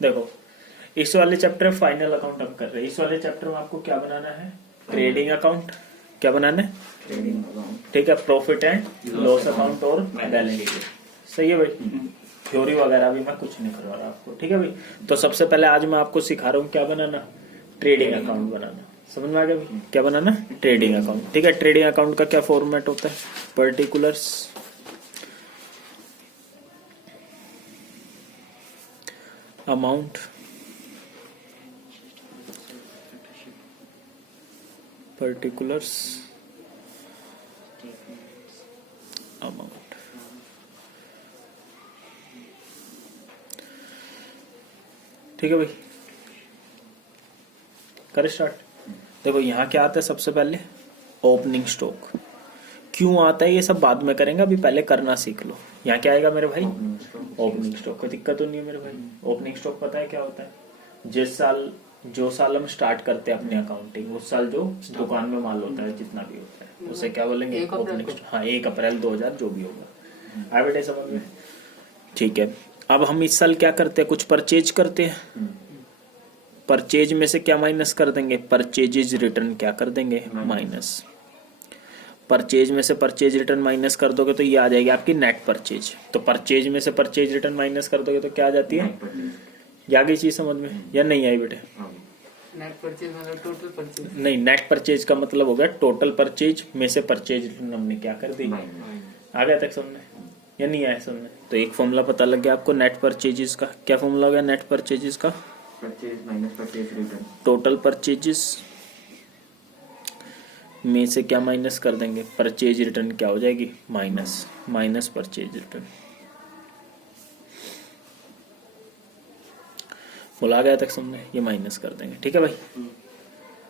देखो इस वाले चैप्टर फाइनल अकाउंट हम कर रहे हैं। इस वाले चैप्टर में आपको क्या बनाना है? Trading account. क्या बनाना है? Trading account. ठीक है, प्रॉफिट एंड लॉस अकाउंट और बैलेंस शीट। सही है भाई। थ्योरी वगैरह भी मैं कुछ नहीं करवा रहा आपको। ठीक है भाई। तो सबसे पहले आज मैं आपको सिखा रहा हूँ क्या बनाना, ट्रेडिंग अकाउंट बनाना। समझ में आ गया भाई? क्या बनाना? Trading account. ठीक है, ट्रेडिंग अकाउंट का क्या फॉर्मेट होता है? Particulars, amount, particulars, amount. ठीक है भाई, कर स्टार्ट। देखो यहाँ क्या आता है सबसे पहले? Opening stock. क्यों आता है ये सब बाद में करेंगे, अभी पहले करना सीख लो। यहाँ क्या आएगा मेरे भाई? Opening stock. कोई दिक्कत तो नहीं है मेरे भाई? ओपनिंग स्टॉक पता है क्या होता है? जो साल हम स्टार्ट करते हैं अपनी अकाउंटिंग, उस साल जो दुकान में माल होता है जितना भी होता है उसे क्या बोलेंगे? Opening stock. हाँ, 1 अप्रैल 2000 जो भी होगा। आ बेटे समझ में? ठीक है। अब हम इस साल क्या करते हैं? कुछ परचेज करते हैं। परचेज में से क्या माइनस कर देंगे? परचेजेज रिटर्न क्या कर देंगे? माइनस। परचेज में से परचेज रिटर्न माइनस कर दोगे तो ये आ जाएगी आपकी नेट परचेज। तो परचेज में से परचेज रिटर्न माइनस कर दोगे तो क्या आ जाती है? या गई चीज समझ में या नहीं आई बेटे? नेट परचेज मतलब टोटल परचेज नहीं, नेट परचेज का मतलब हो गया टोटल परचेज में से परचेज रिटर्न हमने क्या कर दी। आ गया तक समझ में या नहीं आया समझ में? तो एक फॉर्मूला पता लग गया आपको नेट परचेजेस का। क्या फॉर्मूला हो गया नेट परचेजेस का? Purchase minus purchase return. Total purchases में से क्या माइनस कर देंगे? परचेज रिटर्न क्या हो जाएगी? माइनस। Minus purchase return. बोला गया तक समझे? ये माइनस कर देंगे। ठीक है भाई।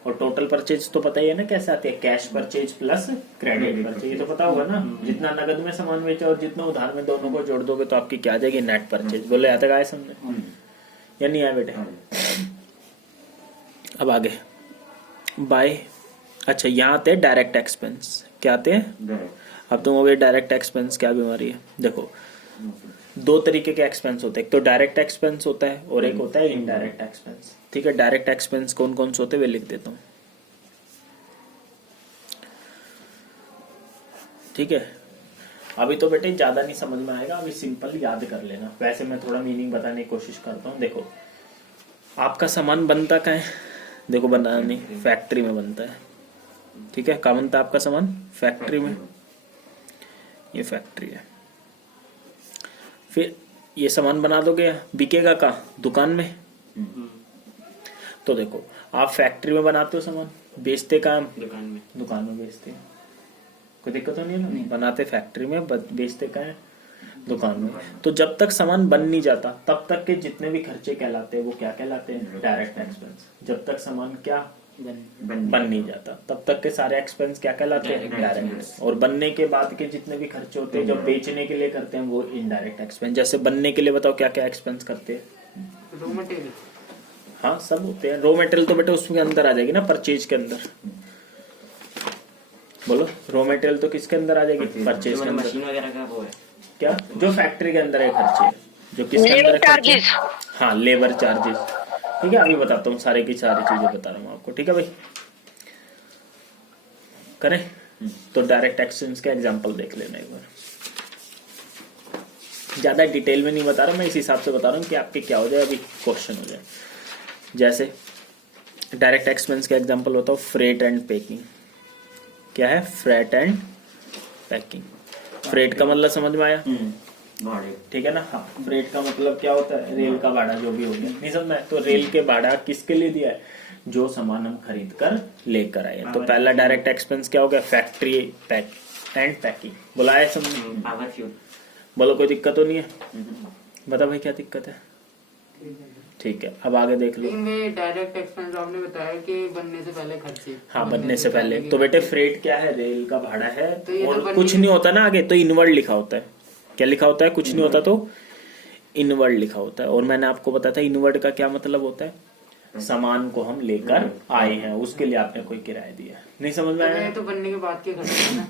और टोटल परचेज तो पता ही है ना कैसे आती है? Cash purchase plus credit purchase. ये तो पता होगा ना? जितना नगद में सामान बेचा और जितना उधार में, दोनों को जोड़ दोगे तो आपकी क्या आ जाएगी? Net purchase. बोले यहाँ तक आए समझे या नहीं आए बेटे? अब आगे बाय। अच्छा, यहाँ आते हैं डायरेक्ट एक्सपेंस। क्या आते हैं? अब तुम हो गए डायरेक्ट एक्सपेंस क्या बीमारी है? देखो दो तरीके के एक्सपेंस होते हैं। एक तो डायरेक्ट एक्सपेंस होता है और एक होता है इनडायरेक्ट एक्सपेंस। ठीक है, डायरेक्ट एक्सपेंस कौन कौन से होते हैं वे लिख देता हूं। ठीक है, अभी तो बेटे ज्यादा नहीं समझ में आएगा, अभी सिंपल याद कर लेना। वैसे मैं थोड़ा मीनिंग बताने की कोशिश करता हूँ। देखो आपका सामान बनता कहाँ है? देखो बनाना नहीं, फैक्ट्री में बनता है। ठीक है, कहाँ बनता है आपका सामान? फैक्ट्री में। ये फैक्ट्री है। फिर ये सामान बना दोगे, बिकेगा कहाँ? दुकान में। तो देखो आप फैक्ट्री में बनाते हो सामान, बेचते कहाँ? दुकान में। दुकान में बेचते हैं, कोई दिक्कत तो नहीं है ना? नहीं। बनाते फैक्ट्री में, बेचते कहाँ है? दुकान में। तो जब तक सामान बन नहीं जाता तब तक के जितने भी खर्चे कहलाते हैं वो क्या कहलाते हैं? Direct expense. जब तक सामान क्या बन नहीं जाता तब तक के सारे एक्सपेंस क्या कहलाते हैं? डायरेक्ट। और बनने के बाद के जितने भी खर्चे होते हैं जब बेचने के लिए करते हैं वो इनडायरेक्ट एक्सपेंस। जैसे बनने के लिए बताओ क्या क्या एक्सपेंस करते हैं? Raw material. हाँ सब होते हैं। रॉ मटेरियल तो बेटा उसके अंदर आ जाएगी ना, परचेज के अंदर। बोलो रॉ मटेरियल तो किसके अंदर आ जाएगी? परचेज के अंदर। मशीन वगैरह का वो है क्या? जो फैक्ट्री के अंदर है खर्चे, जो किसके अंदर खर्चे? हाँ, लेबर चार्जेस। ठीक है, अभी बताता हूँ, सारे की सारी चीजें बता रहा हूँ आपको। ठीक है भाई, करें? तो डायरेक्ट एक्सपेंस का एग्जांपल देख लेना एक बार। ज्यादा डिटेल में नहीं बता रहा मैं, इस हिसाब से बता रहा हूँ कि आपके क्या हो जाए, अभी क्वेश्चन हो जाए। जैसे डायरेक्ट एक्सपेंस का एग्जांपल होता है फ्रेट एंड पैकिंग। क्या है? Freight and packing. फ्रेट का मतलब समझ में आया? ठीक है ना? हाँ, फ्रेट का मतलब क्या होता है? रेल का भाड़ा जो भी हो गया। नहीं समझ में? तो रेल के भाड़ा किसके लिए दिया है? जो सामान हम खरीद कर लेकर आए। तो पहला डायरेक्ट एक्सपेंस क्या हो गया? Factory pack and packing. बोला है समझ? Power fuel. बोलो कोई दिक्कत तो नहीं है? बता भाई क्या दिक्कत है? ठीक है, अब आगे देख लो। इनमें डायरेक्ट एक्सपेंस आपने बताया कि बनने से पहले खर्चे। हाँ, बनने से पहले। तो बेटे फ्रेट क्या है? रेल का भाड़ा है। तो और कुछ नहीं होता ना आगे, तो इनवर्ड लिखा होता है। क्या लिखा होता है? कुछ नहीं होता तो इनवर्ड लिखा होता है। और मैंने आपको बताया था इनवर्ड का क्या मतलब होता है? सामान को हम लेकर आए हैं, उसके लिए आपने कोई किराया दिया। नहीं समझ में आया? तो बनने के बाद के खर्चे हैं ना।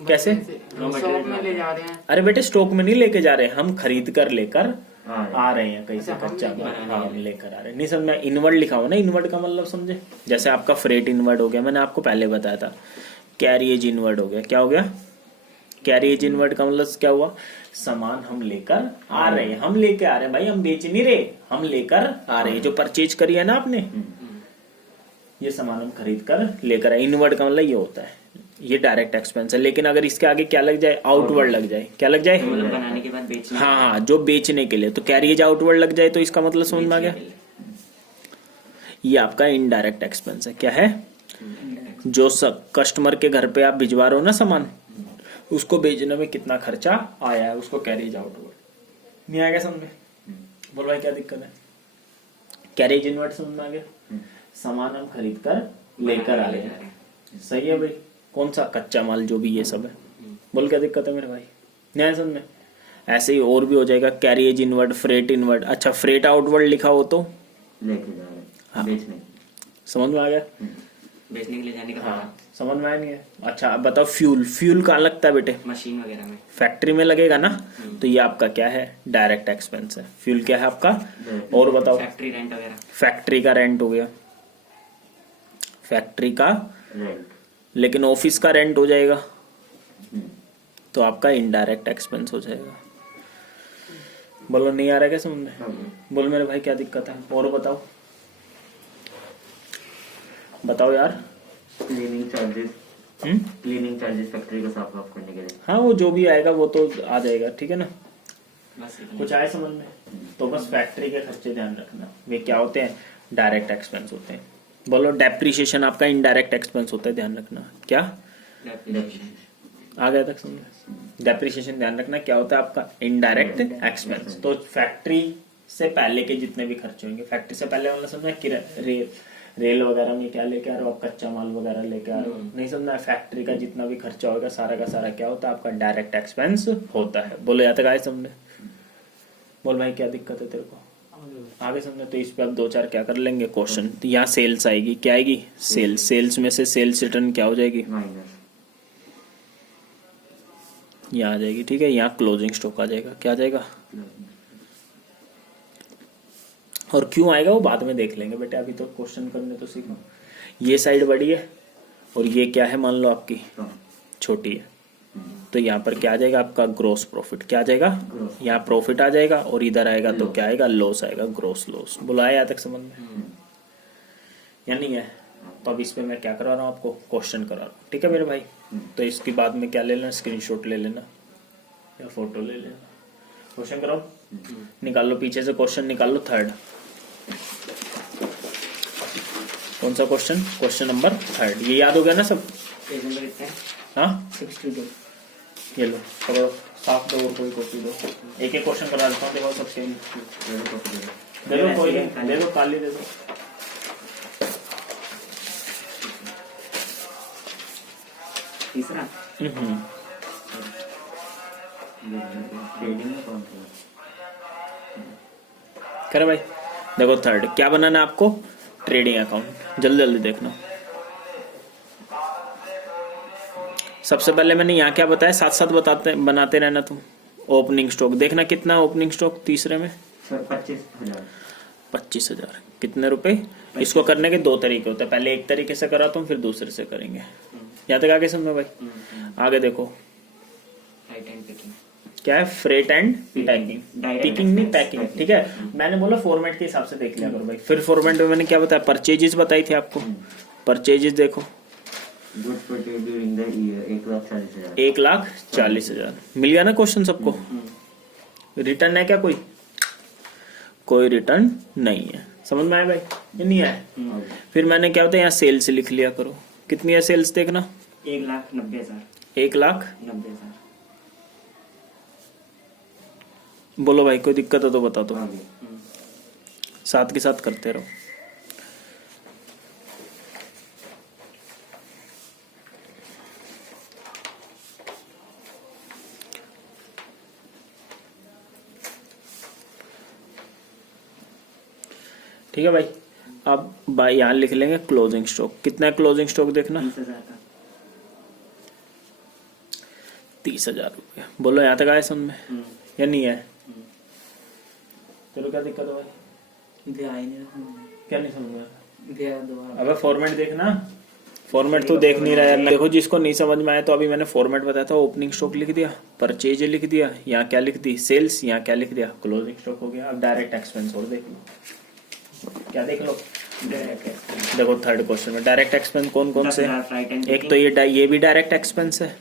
कैसे? स्टॉक में ले जा रहे हैं। अरे बेटे स्टॉक में नहीं लेके जा रहे, हम खरीद कर लेकर आ रहे हैं कहीं से अच्छा, हम कच्चा लेके माल, आ रहे हैं। हाँ हम लेकर आ रहे हैं। नहीं समझ में, इनवर्ड लिखा हुआ ना, इनवर्ड का मतलब समझे, जैसे आपका फ्रेट इनवर्ड हो गया, मैंने आपको पहले बताया था, कैरिएज इनवर्ड हो गया, क्या हो गया, कैरिएज इनवर्ड का मतलब क्या हुआ, सामान हम लेकर आ रहे हैं, हम लेके आ रहे हैं भाई, हम बेच नहीं रहे, हम लेकर आ रहे हैं, जो परचेज करी है ना आपने, ये सामान हम खरीद कर लेकर आए, इनवर्ड का मतलब ये होता है, ये डायरेक्ट एक्सपेंस है। लेकिन अगर इसके आगे क्या लग जाए, आउटवर्ड लग जाए, क्या लग जाए, मतलब बनाने के बाद बेचने हाँ हाँ, जो बेचने के लिए, तो कैरिएज आउटवर्ड लग जाए तो इसका मतलब समझ में आ गया, ये आपका इनडायरेक्ट एक्सपेंस है। क्या है, जो कस्टमर के घर पे आप भिजवा रहे हो ना सामान, उसको बेचने में कितना खर्चा आया है, उसको कैरिएज आउटवर्ड। नहीं आएगा समझ में, बोल भाई क्या दिक्कत है, कैरिएज इनवर्ड समझ में आ गया, सामान हम खरीद कर लेकर आ रहे हैं, सही है भाई, कौन सा कच्चा माल जो भी ये सब है, बोल क्या दिक्कत है मेरे भाई, नहीं आया समझ में। ऐसे ही और भी हो जाएगा, कैरिएज इनवर्ड, फ्रेट इनवर्ड, अच्छा फ्रेट आउटवर्ड लिखा हो तो लेके जा रहे हैं, हाँ। बेचने समझ में आ गया, बेचने के लिए जाने का हाँ समझ में आया नहीं है। अच्छा अब बताओ, फ्यूल, फ्यूल कहाँ लगता है बेटे, मशीन वगैरह में फैक्ट्री में लगेगा ना, तो ये आपका क्या है, डायरेक्ट एक्सपेंस है। फ्यूल क्या है आपका, और बताओ, फैक्ट्री रेंट वगैरह फैक्ट्री का रेंट हो गया, फैक्ट्री का, रेंट लेकिन ऑफिस का रेंट हो जाएगा, तो आपका इनडायरेक्ट एक्सपेंस हो जाएगा। बोलो नहीं आ रहा क्या समझ में, बोल मेरे भाई क्या दिक्कत है, और बताओ, बताओ यार। Cleaning charges, cleaning charges factory को साफ साफ करने के लिए, हाँ वो जो भी आएगा वो तो आ जाएगा, ठीक है ना, बस कुछ आए समझ में, तो बस फैक्ट्री के खर्चे ध्यान रखना, वे क्या होते हैं, डायरेक्ट एक्सपेंस होते हैं। बोलो डेप्रिसिएशन आपका इनडायरेक्ट एक्सपेंस होता है, ध्यान रखना, क्या आ गया तक समझ, डेप्रिसिएशन ध्यान रखना क्या होता है आपका, इनडायरेक्ट एक्सपेंस। तो फैक्ट्री से पहले के जितने भी खर्चे होंगे, फैक्ट्री से पहले मतलब समझना, रेल वगैरह में क्या लेके आ रहे हो आप, कच्चा माल वगैरह लेके आ रहे हो, नहीं समझना, फैक्ट्री का जितना भी खर्चा होगा सारा का सारा क्या होता है आपका, डायरेक्ट एक्सपेंस होता है। बोलो या तक आए समझे, बोल भाई क्या दिक्कत है तेरे को, आगे समझे। तो इस पे अब दो चार क्या कर लेंगे क्वेश्चन, तो यहाँ सेल्स आएगी, क्या आएगी, सेल्स, सेल्स में से सेल्स रिटर्न क्या हो जाएगी, माइनस यहाँ आ जाएगी, ठीक है, यहाँ क्लोजिंग स्टॉक आ जाएगा, क्या आ जाएगा, और क्यों आएगा वो बाद में देख लेंगे बेटे, अभी तो क्वेश्चन करने तो सीखो। ये साइड बड़ी है और ये क्या है, मान लो आपकी छोटी है, तो यहाँ पर क्या आ जाएगा आपका, ग्रोस प्रॉफिट, क्या आ जाएगा, यहाँ प्रॉफिट आ जाएगा, और इधर आएगा तो क्या आएगा, लॉस आएगा, ग्रोस लॉस। बुलाया यहाँ तक समझ में या नहीं है। तो अब इस पे मैं क्या करा रहा हूँ आपको, क्वेश्चन करा रहा हूँ, ठीक है मेरे भाई। तो इसके बाद में क्या ले लेना, स्क्रीनशॉट ले लेना या फोटो ले लेना, क्वेश्चन कराओ, निकाल लो पीछे से क्वेश्चन निकाल लो, थर्ड, कौन सा क्वेश्चन, क्वेश्चन नंबर थर्ड, ये याद हो गया ना सब, पेज नंबर कितना है, हाँ 62, ये लो करो, साफ दो और कोई कॉपी दो, एक एक क्वेश्चन करा देता हूँ, देखो सब सेम दे दो, कोई नहीं दे दो, काली दे दो, तीसरा हम्म, ट्रेडिंग में कौन सा, करे भाई। देखो थर्ड क्या बनाना है आपको, ट्रेडिंग अकाउंट, जल्दी जल्दी देखना। सबसे पहले मैंने यहाँ क्या बताया, साथ साथ बताते बनाते रहना तुम। ओपनिंग स्टॉक देखना कितना, ओपनिंग स्टॉक तीसरे में सर 25,000, 25,000 कितने रुपए। इसको करने के दो तरीके होते हैं, पहले एक तरीके से कराता हूँ फिर दूसरे से करेंगे। यहाँ तक आगे समझो भाई। आगे देखो राइट हैंड पिकिंग, क्या है, freight and packing, Direct picking नहीं expense, पैकिंग, packing। ठीक है। मैंने बोला फॉर्मेट के हिसाब से देख लिया करो भाई। फिर फॉर्मेट में मैंने क्या बताया, परचेजेस बताई थी आपको। परचेजेस देखो goods purchase during the year 1,40,000, 1,40,000 मिल गया ना क्वेश्चन सबको। रिटर्न है क्या कोई, कोई रिटर्न नहीं है, समझ में आया भाई, ये नहीं आया। फिर मैंने क्या होता है यहाँ सेल्स लिख लिया करो, कितनी है सेल्स देखना, 1,90,000, 1,90,000। बोलो भाई कोई दिक्कत है तो बता दो, साथ के साथ करते रहो। ठीक है भाई। अब भाई यहाँ लिख लेंगे क्लोजिंग स्टॉक, कितना है क्लोजिंग स्टॉक देखना, 30,000 का, 30,000 रुपये। बोलो यहाँ तक आए समझ में या नहीं है, तेरे क्या दिक्कत है भाई? इधर आई नहीं, क्या नहीं समझ में? इधर दोबारा अबे फॉर्मेट देखना, फॉर्मेट तो देख नहीं रहा है। देखो जिसको नहीं समझ में आया तो अभी मैंने फॉर्मेट बताया था, ओपनिंग स्टॉक लिख दिया, परचेज लिख दिया, यहाँ क्या लिख दी सेल्स, यहाँ क्या लिख दिया क्लोजिंग स्टॉक हो गया। अब डायरेक्ट एक्सपेंस और देख लो, क्या देख लो, देखो थर्ड क्वेश्चन में डायरेक्ट एक्सपेंस कौन कौन से, एक तो ये भी डायरेक्ट एक्सपेंस है।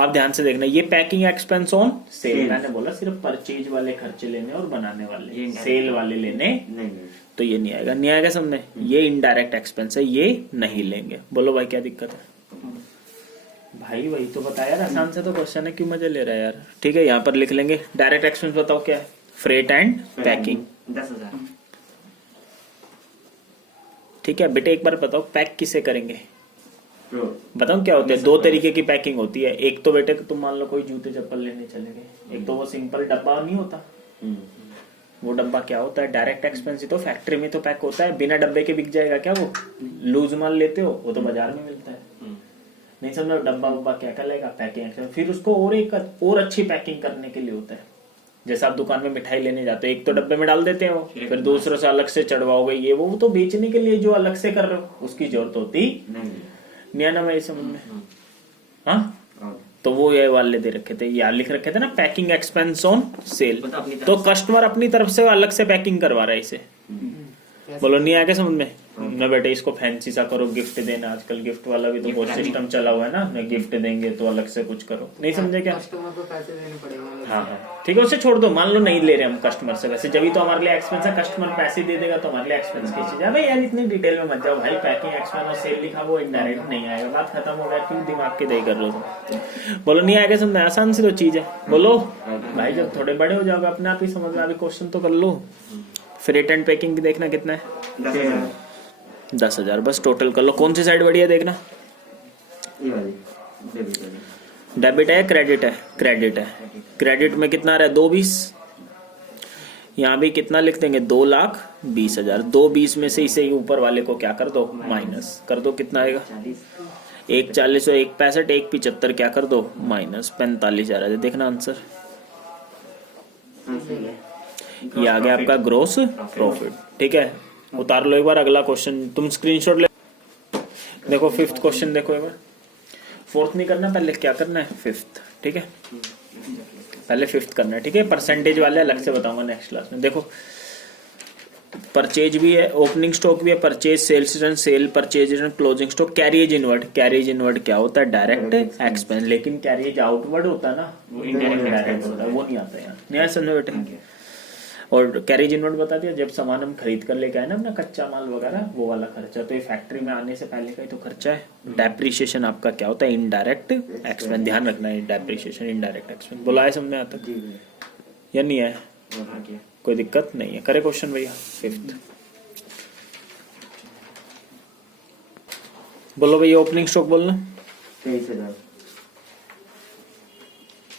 अब ध्यान से देखना, ये पैकिंग एक्सपेंस ऑन सेल, मैंने बोला सिर्फ परचेज वाले खर्चे लेने और बनाने वाले, सेल वाले लेने नहीं तो ये नहीं आएगा, नहीं आएगा समझने। ये इनडायरेक्ट एक्सपेंस है, ये नहीं लेंगे। बोलो भाई क्या दिक्कत है? भाई वही तो बताया यार, आसान से तो क्वेश्चन है, क्यों मजे ले रहा है यार। ठीक है, यहाँ पर लिख लेंगे डायरेक्ट एक्सपेंस, बताओ क्या है? Freight and packing. 10,000। ठीक है बेटे, एक बार बताओ पैक किसे करेंगे? तो बताओ क्या होता है? दो तरीके की पैकिंग होती है। एक तो बेटे तुम मान लो कोई जूते चप्पल लेने चले गए, एक तो वो सिंपल डब्बा नहीं होता, वो डब्बा क्या होता है? डायरेक्ट एक्सपेंस ही तो फैक्ट्री में तो पैक होता है, बिना डब्बे के बिक जाएगा क्या वो? लूज माल लेते हो वो तो बाजार में मिलता है, नहीं समझो। डब्बा वब्बा क्या करेगा? Packing expense. फिर उसको और एक और अच्छी पैकिंग करने के लिए होता है। जैसे आप दुकान में मिठाई लेने जाते हो, एक तो डब्बे में डाल देते हो, फिर दूसरों से अलग से चढ़वाओगे, ये वो तो बेचने के लिए जो अलग से कर रहे हो उसकी जरूरत होती नहीं है ना भाई, समझ में? हाँ, तो वो ये वाले दे रखे थे, यहाँ लिख रखे थे ना पैकिंग एक्सपेंस ऑन सेल, तो कस्टमर अपनी तरफ से अलग से पैकिंग करवा रहा है इसे। बोलो नहीं आया क्या समझ में? ना बेटे इसको फैंसी सा करो, गिफ्ट देना, आजकल गिफ्ट वाला भी तो बहुत सिस्टम चला हुआ है ना, गिफ्ट देंगे तो अलग से कुछ करो, नहीं समझे क्या? कस्टमर को पैसे देने पड़ेंगे। हाँ हाँ ठीक है, उसे छोड़ दो। मान लो नहीं ले रहे हम कस्टमर से, वैसे जब तो हमारे लिए एक्सपेंस है, कस्टमर पैसे दे देगा तो हमारे लिए एक्सपेंस की चीज है। भाई यार इतनी डिटेल में मत जाओ भाई, पैकिंग एक्सपेंस और सेल लिखा वो इनडायरेक्ट नहीं आएगा, बात खत्म हो गया। क्यों दिमाग की दही कर लो तुम? बोलो नहीं आएगा समझ, आसान सी तो चीज है। बोलो भाई, जब थोड़े बड़े हो जाओगे अपने आप ही समझ में, अभी क्वेश्चन तो कर लो। फिर रिटर्न एंड पैकिंग देखना कितना है? 10,000 बस टोटल कर लो। कौन सी साइड बढ़िया देखना? डेबिट है क्रेडिट है? क्रेडिट है। क्रेडिट में कितना आ रहा है? 220। यहाँ भी कितना लिख देंगे? 2,20,000। 220 में से इसे ऊपर वाले को क्या कर दो? माइनस कर दो। कितना आएगा? 1,40 और 1,65, 1,75 क्या कर दो? माइनस 45,000। देखना आंसर, ये आ गया आपका ग्रोस प्रॉफिट। ठीक है, उतार लो एक बार। अगला क्वेश्चन तुम स्क्रीनशॉट ले देखो। फिफ्थ क्वेश्चन देखो एक बार। फोर्थ नहीं करना, पहले क्या करना है? फिफ्थ। ठीक है, पहले फिफ्थ करना है। ठीक है, परसेंटेज वाले अलग से बताऊंगा नेक्स्ट क्लास में। देखो परचेज भी है, ओपनिंग स्टॉक भी है, purchase, sales return, sale, purchase return, closing stock, carriage inward. Carriage inward क्या होता है? Direct expense. लेकिन कैरिएज आउटवर्ड होता है ना, वो इनडायरेक्ट होता है, वो नहीं आता है। नहीं समझो बेटे। और कैरिज इनवर्ड बता दिया, जब सामान हम खरीद कर लेके आए ना अपना कच्चा माल वगैरह, वो वाला खर्चा। तो ये फैक्ट्री में आने से पहले का ही तो खर्चा है। डेप्रिसिएशन आपका क्या होता है? Indirect expense. ध्यान रखना है, डेप्रिसिएशन इनडायरेक्ट एक्सपेंस। बोला है समझ आता या नहीं है? कोई दिक्कत नहीं है। करे क्वेश्चन भैया। फिफ्थ बोलो भैया, ओपनिंग स्टॉक बोलना। 23,000।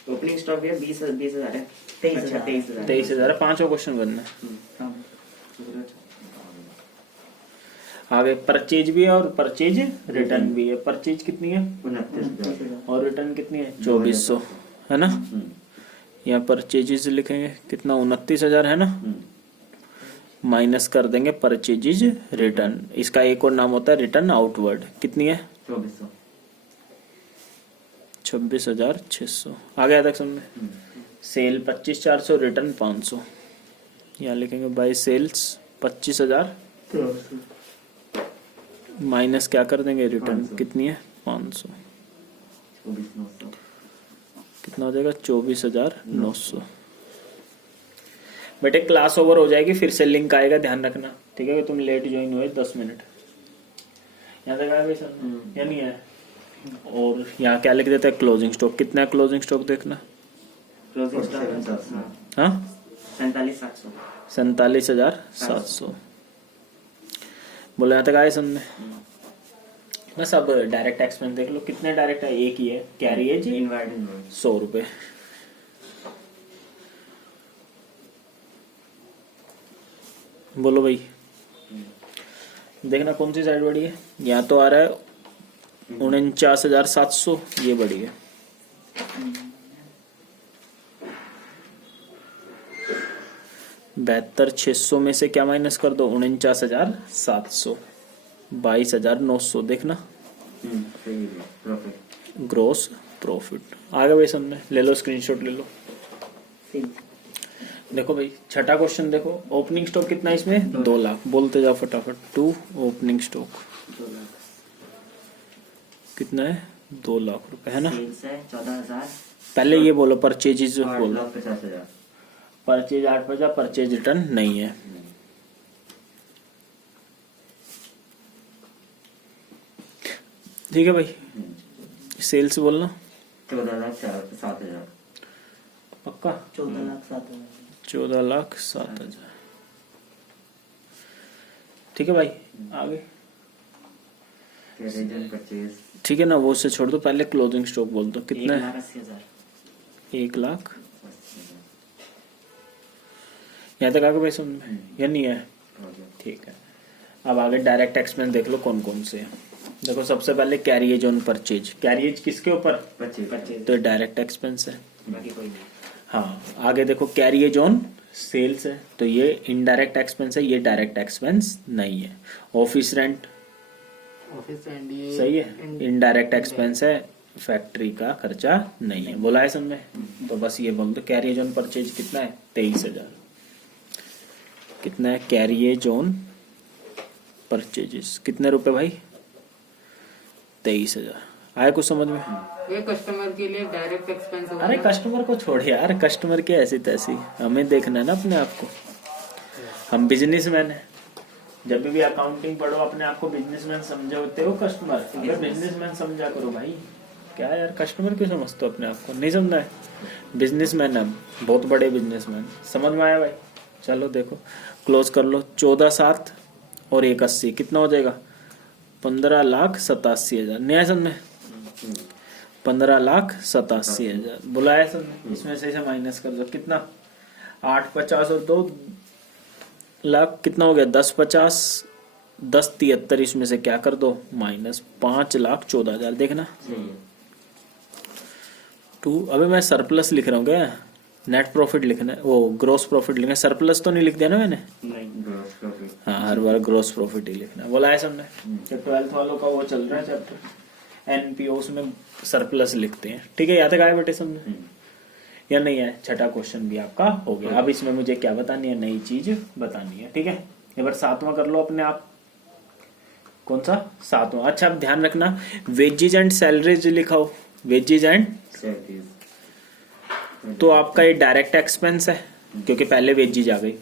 ओपनिंग स्टॉक भी 20,000 है। 23,000। पांचवा क्वेश्चन करना है। आगे परचेज भी है और परचेज रिटर्न भी है। परचेज कितनी है? 29,000 और रिटर्न कितनी है? 2,400 है ना। यहाँ परचेजेस लिखेंगे कितना? 29,000 है ना। माइनस कर देंगे परचेजेस रिटर्न। इसका एक और नाम होता है रिटर्न आउटवर्ड। कितनी है? 2,400। 26,600। आ गया तक समझ में? Sale 25,400, return 500। यहाँ लिखेंगे बाय सेल्स 25,000 माइनस क्या कर देंगे? रिटर्न कितनी है? 500। 24,900। कितना हो जाएगा? 24,900। बेटे क्लास ओवर हो जाएगी, फिर से लिंक आएगा, ध्यान रखना। ठीक है, तुम लेट ज्वाइन हुए 10 मिनट। यहाँ तक आया सर या नहीं है? और यहाँ क्या लिख देता है? Closing stock. कितना है क्लोजिंग स्टॉक? देखना। क्लोजिंग स्टॉक हाँ 47,700। 47,700। बोले यहाँ तक आए समझ? बस अब डायरेक्ट एक्सपेंस देख लो। कितने डायरेक्ट है? एक ही है, कैरिएज इनवर्ड 100 रुपए। बोलो भाई, देखना कौन सी साइड बड़ी है। यहाँ तो आ रहा है 49,700, ये बड़ी है। 72,600 में से क्या माइनस कर दो, 49,700, 22,900। देखना सही है प्रॉफिट। ग्रोस प्रॉफिट आ गया भाई सामने, ले लो स्क्रीनशॉट ले लो। देखो भाई छठा क्वेश्चन देखो, ओपनिंग स्टॉक कितना है इसमें, 2 लाख। बोलते जाओ फटाफट। 2 ओपनिंग स्टॉक 2 लाख। कितना है, 2 लाख रुपए है ना। सेल्स है 14,000। पहले ये बोलो परचेजेज बोलो। 8,50,000। परचेज 850, परचेज रिटर्न नहीं है। ठीक है भाई, सेल्स बोलना 14,07,000। पक्का। 14,07,000। 14,07,000 ठीक है भाई। आगे कैरेज एंड परचेज ठीक है ना, वो से छोड़ दो, पहले क्लोजिंग स्टॉक बोल दो। कितना है, 1,80,000। 1 लाख। यहाँ तक आगे भाई समझ में या नहीं है। ठीक है, अब आगे डायरेक्ट एक्सपेंस देख लो कौन कौन से हैं। देखो सबसे पहले कैरिएज ऑन परचेज। कैरिएज किसके ऊपर, परचेज। तो डायरेक्ट एक्सपेंस है। बाकी कोई नहीं। हाँ, आगे देखो कैरिएज ऑन सेल्स है, तो ये इनडायरेक्ट एक्सपेंस है, ये डायरेक्ट एक्सपेंस नहीं है। ऑफिस रेंट ऑफिस एंड ये सही है, इनडायरेक्ट एक्सपेंस है, फैक्ट्री का खर्चा नहीं है। बोला है समझ में, तो बस ये बोल दो कैरिएज ऑन परचेज कितना है, 23,000। कितना है कैरिएज ऑन परचेजेस, कितने रुपए भाई, 23,000। आया कुछ समझ में। ये कस्टमर के लिए डायरेक्ट एक्सपेंस होगा। अरे कस्टमर को छोड़ यार, कस्टमर के ऐसी तैसी, हमें देखना है ना अपने आप को। हम बिजनेसमैन हैं, जब भी अकाउंटिंग पढ़ो अपने आप को बिजनेसमैन समझे होते हो। कस्टमर अगर बिजनेसमैन समझा करो भाई, क्या यार कस्टमर क्यों समझते हो अपने आप को, नहीं समझना है। बिजनेसमैन हम बहुत बड़े बिजनेसमैन, समझ में आया भाई। चलो देखो क्लोज कर लो, 14,7 और 1,80 कितना हो जाएगा, 15,87,000। नया समझ में, 15,87,000 बुलाया समझ। इसमें से माइनस कर दो, कितना 850 और 2 लाख कितना हो गया, 1050, 1073। इसमें से क्या कर दो माइनस, 5,14,000। देखना सही है। 2। अबे मैं सरप्लस लिख रहा हूँ क्या, नेट प्रॉफिट लिखना है, वो ग्रोस प्रॉफिट लिखना है, सरप्लस तो नहीं लिख दिया ना मैंने। Gross profit. हाँ, हर बार ग्रोस प्रॉफिट ही लिखना है। बोला है सबने, जब 12th वालों का वो चल रहा है चैप्टर एनपीओस में सरप्लस लिखते हैं। ठीक है, याद तक आए बेटे सबने या नहीं है। छठा क्वेश्चन भी आपका हो गया। अब इसमें मुझे क्या बतानी है, नई चीज बतानी है। ठीक है, एक बार 7वां कर लो अपने आप। कौन सा 7वां, अच्छा अब ध्यान रखना, वेजेज एंड सैलरीज लिखाओ, वेजेज एंड, तो आपका ये डायरेक्ट एक्सपेंस है क्योंकि पहले वेजेज आ गई।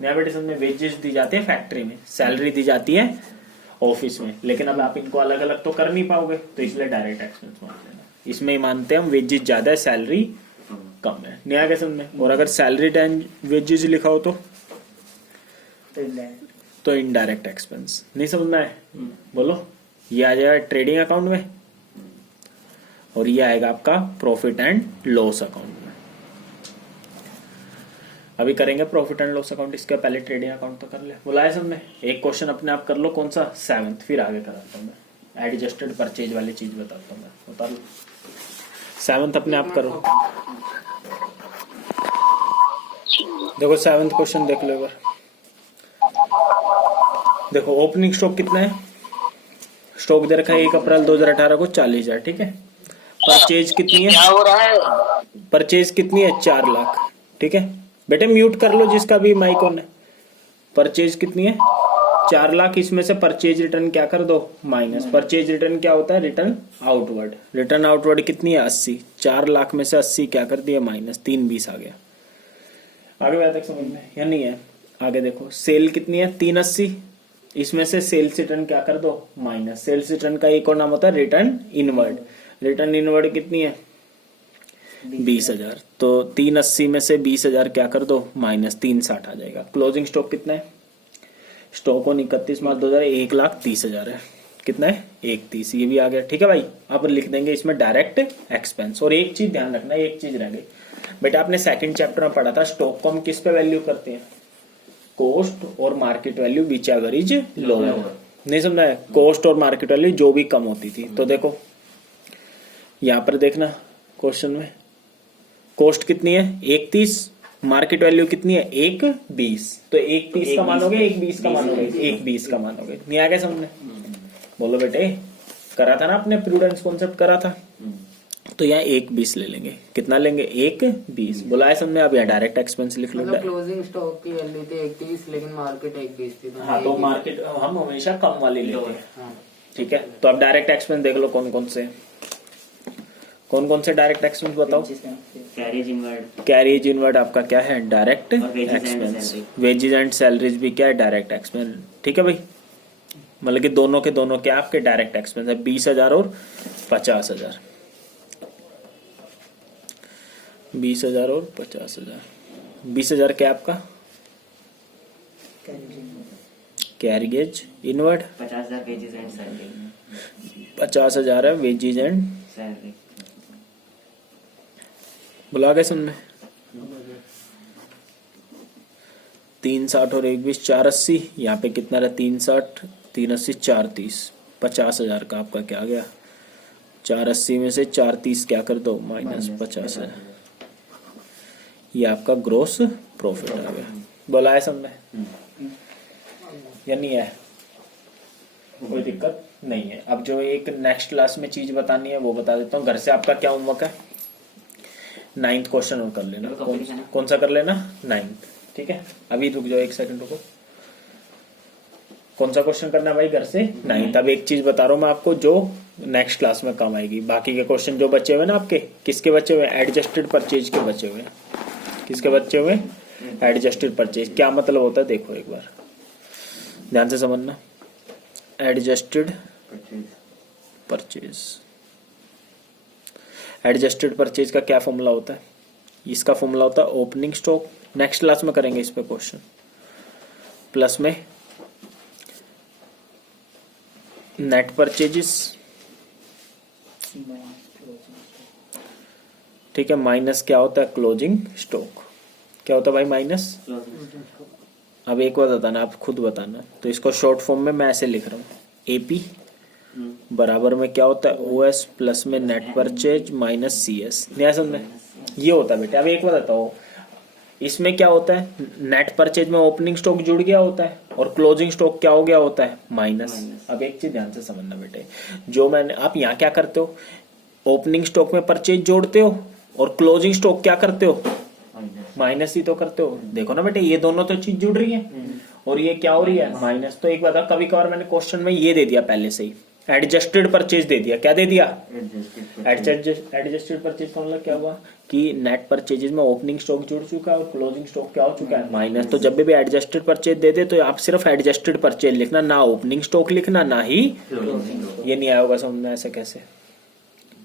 नया बेटे समझ में, वेजेस दी जाती है फैक्ट्री में, सैलरी दी जाती है ऑफिस में, लेकिन अब आप इनको अलग अलग तो कर नहीं पाओगे, तो इसलिए डायरेक्ट एक्सपेंस मान लेना। इसमें ही मानते हैं हम वेजेस ज्यादा है, सैलरी कम है। नया क्या समझ में। और अगर सैलरी एंड वेजेस लिखा हो तो इनडायरेक्ट एक्सपेंस। नहीं समझना है, बोलो। ये आ जाएगा ट्रेडिंग अकाउंट में और ये आएगा आपका प्रॉफिट एंड लॉस अकाउंट में। अभी करेंगे प्रॉफिट एंड लॉस अकाउंट, इसके पहले ट्रेडिंग अकाउंट तो कर ले। बुलाया सबने, एक क्वेश्चन अपने आप कर लो, कौन सा 7th, फिर आगे कराता हूँ मैं। एडजस्टेड परचेज वाली चीज बताता हूँ मैं, बता लो। 7th अपने आप करो। देखो 7th क्वेश्चन देख लो एक बार। देखो ओपनिंग स्टॉक कितना है, स्टॉक दे रखा है 1 अप्रैल 2018 को 40,000। ठीक है, परचेज कितनी है, क्या हो रहा है, परचेज कितनी है 4 लाख। ठीक है बेटे, म्यूट कर लो जिसका भी माइक ऑन है। परचेज कितनी है 4 लाख, इसमें से परचेज रिटर्न क्या कर दो माइनस। परचेज रिटर्न क्या होता है, रिटर्न आउटवर्ड। रिटर्न आउटवर्ड कितनी है 80, 4 लाख में से 80 क्या कर दिया माइनस, 320 आ गया। आगे बात तक समझ में या नहीं है। आगे देखो सेल कितनी है 380, इसमें से सेल्स रिटर्न क्या कर दो माइनस। सेल्स रिटर्न का एक और नाम होता है रिटर्न इनवर्ड। रिटर्न इनवर्ड कितनी है 20,000, तो 380 में से 20,000 क्या कर दो माइनस, 360 आ जाएगा। क्लोजिंग स्टॉक कितना है, स्टॉक ऑन 31 मार्च 2000 1,30,000 है। कितना है 1,30, ये भी आ गया। ठीक है भाई, अब लिख देंगे इसमें डायरेक्ट एक्सपेंस। और एक चीज ध्यान रखना, एक चीज रह गई बेटा, आपने सेकंड चैप्टर में पढ़ा था स्टॉक को हम किस पे वैल्यू करते हैं, कॉस्ट और market value which ever is lower. नहीं समझा है, कॉस्ट और मार्केट वैल्यू जो भी कम होती थी। तो देखो यहां पर देखना क्वेश्चन में कॉस्ट कितनी है 31 मार्केट वैल्यू कितनी है 1.20, तो 1.30 का मानोगे 1.20 का मानोगे 1.20 का मानोगे, नहीं आ गया समझ? बोलो बेटे, करा था ना आपने प्रूडेंस कॉन्सेप्ट करा था, तो यहाँ 1.20 ले लेंगे, कितना लेंगे 1.20, बोला है समझ में? अब यहाँ डायरेक्ट एक्सपेंस लिख लो। मतलब क्लोजिंग स्टॉक की वैल्यू थी 31 लेकिन मार्केट 1.20 थी। हाँ तो मार्केट हम हमेशा कम वाली लेते हैं, हाँ। ठीक है। तो अब डायरेक्ट एक्सपेंस देख लो कौन कौन से डायरेक्ट एक्सपेंस बताओ। कैरेज इनवर्ड, कैरेज इनवर्ड आपका क्या है? डायरेक्ट और wages and expense. salary। Wages and salaries भी क्या है? डायरेक्ट एक्सपेंस, ठीक है भाई। मतलब कि दोनों के दोनों क्या आपके डायरेक्ट एक्सपेंस है, 20,000 और 50,000, 20,000 और 50,000। 20,000 क्या आपका कैरिगेज इनवर्ड, 50,000 वेजेस एंड सैलरी, 50,000 है वेजेज एंड सैलरी। बुला के सुनने 360 और 120 480, यहाँ पे कितना रहा 360 380 430, 50,000 का आपका क्या गया? 480 में से 430 क्या कर दो? माइनस 50,000। ये आपका ग्रोस प्रॉफिट आ गया। बोला है समझे या नहीं है? कोई दिक्कत नहीं है। अब जो एक नेक्स्ट क्लास में चीज बतानी है वो बता देता हूँ। घर से आपका क्या होमवर्क है? 9th क्वेश्चन और कर लेना। कौन सा कर लेना? 9th, ठीक है। अभी रुक जाओ, एक सेकंड रुको। कौन सा क्वेश्चन करना है भाई घर से? 9th। अब एक चीज बता रहा हूँ मैं आपको जो नेक्स्ट क्लास में काम आएगी। बाकी के क्वेश्चन जो बचे हुए ना आपके, किसके बचे हुए? एडजस्टेड परचेज के बचे हुए। किसके बचे हुए? Adjusted purchase. क्या मतलब होता है देखो एक बार ध्यान से समझना। एडजस्टेड परचेज, एडजस्टेड परचेज का क्या फॉर्मूला होता है? इसका फॉर्मूला होता है ओपनिंग स्टॉक, नेक्स्ट क्लास में करेंगे इस पे क्वेश्चन, प्लस में नेट परचेजेस, ठीक है, माइनस क्या होता है? Closing stock. क्या होता है भाई? माइनस। अब एक बार बताना, आप खुद बताना। तो इसको शॉर्ट फॉर्म में मैं ऐसे लिख रहा हूँ, एपी बराबर में क्या होता है? ओएस प्लस में नेट परचेज माइनस सीएस। नहीं समझ में? ये होता है बेटे। अब एक बार बताओ, इसमें क्या होता है? नेट परचेज में ओपनिंग स्टॉक जुड़ गया होता है और क्लोजिंग स्टॉक क्या हो गया होता है? माइनस। अब एक चीज ध्यान से समझना बेटे, जो मैंने आप यहाँ क्या करते हो? ओपनिंग स्टॉक में परचेज जोड़ते हो और क्लोजिंग स्टॉक क्या करते हो? माइनस ही तो करते हो। देखो ना बेटे, ये दोनों तो चीज जुड़ रही है और ये क्या हो रही है? माइनस। तो एक बात, कभी कभार मैंने क्वेश्चन में ये दे दिया पहले से ही, एडजस्टेड परचेज दे दिया। क्या दे दिया? एडजस्टेड परचेज का मतलब क्या हुआ कि नेट परचेजेस में ओपनिंग स्टॉक जुड़ चुका है और क्लोजिंग स्टॉक क्या हो चुका है? माइनस। तो जब भी एडजस्टेड परचेज दे दे तो आप सिर्फ एडजस्टेड परचेज लिखना, ना ओपनिंग स्टॉक लिखना, ना ही ये नहीं आया होगा समझ में? ऐसा कैसे?